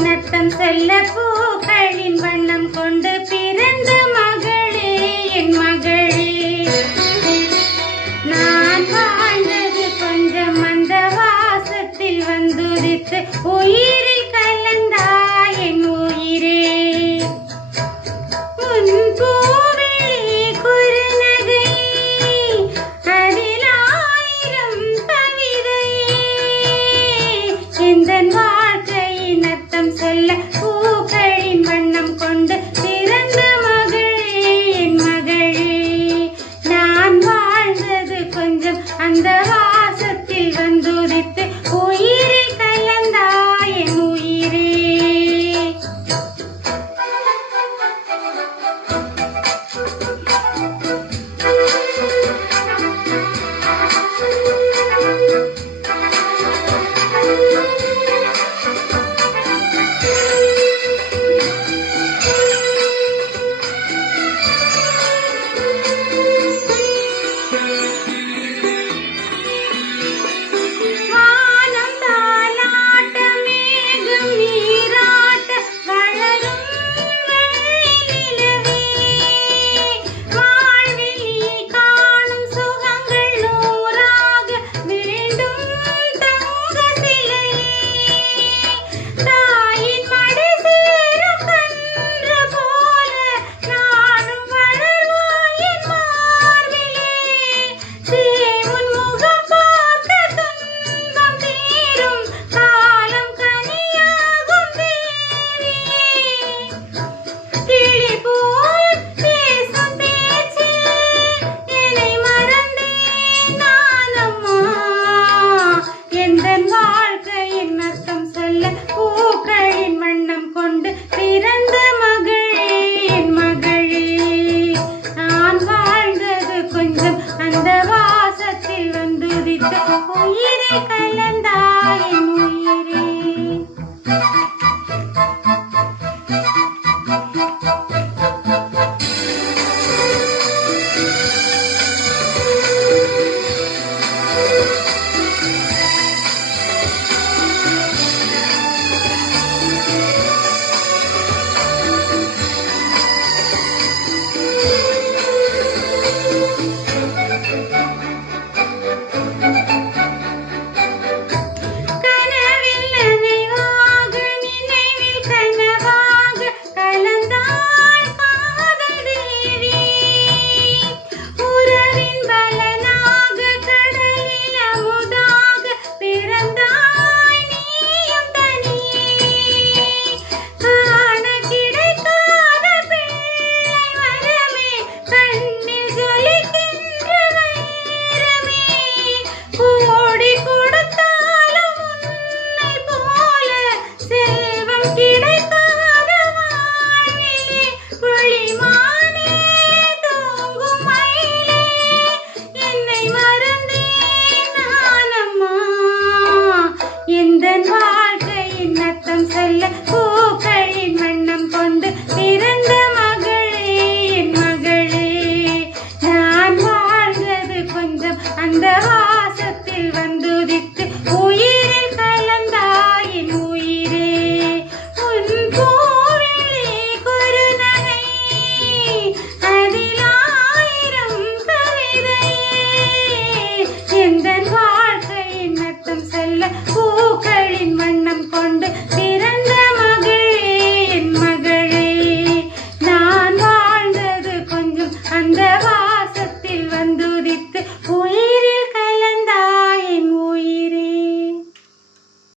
நத்தம் செல்ல பூக்களின் வண்ணம் கொண்டு பிறந்த மகளே என் மகளே. நான் வாழ்ந்தது கொஞ்சம் அந்த வாசத்தில் வந்துதித்து உயிரில் கலந்தாய் என் உயிரே. உன் பூவிழி குறுநகை அதில் ஆயிரம் கவிதையே. எந்தன் வாழ்க்கையின் அர்த்தம் சொல்ல பூக்களின் வண்ணம் கொண்டு பிறந்த மகளே என் மகளே. நான் வாழ்ந்தது கொஞ்சம் அந்த வாசத்தில் வந்துதித்து உயிரில் கலந்தாய் என் உயிரே. பூக்களின் வண்ணம் கொண்டு பிறந்த மகளே என் மகளே. நான் வாழ்ந்தது கொஞ்சம் அந்த வாசத்தில் வந்துதித்து உயிரை கலந்தாய் என் உயிரே. எந்தன் வாழ்க்கையின் அர்த்தம் சொல்ல பூக்களின் வண்ணம் கொண்டு பிறந்த மகளே என் மகளே. நான் வாழ்ந்தது கொஞ்சம் அந்த வாசத்தில் வந்துதித்து உயிரில் கலந்தாய் என் உயிரே. உன் பூவிழி குறுநகை அதில் ஆயிரம் கவிதையே. எந்தன் வாழ்க்கையின் அர்த்தம் சொல்ல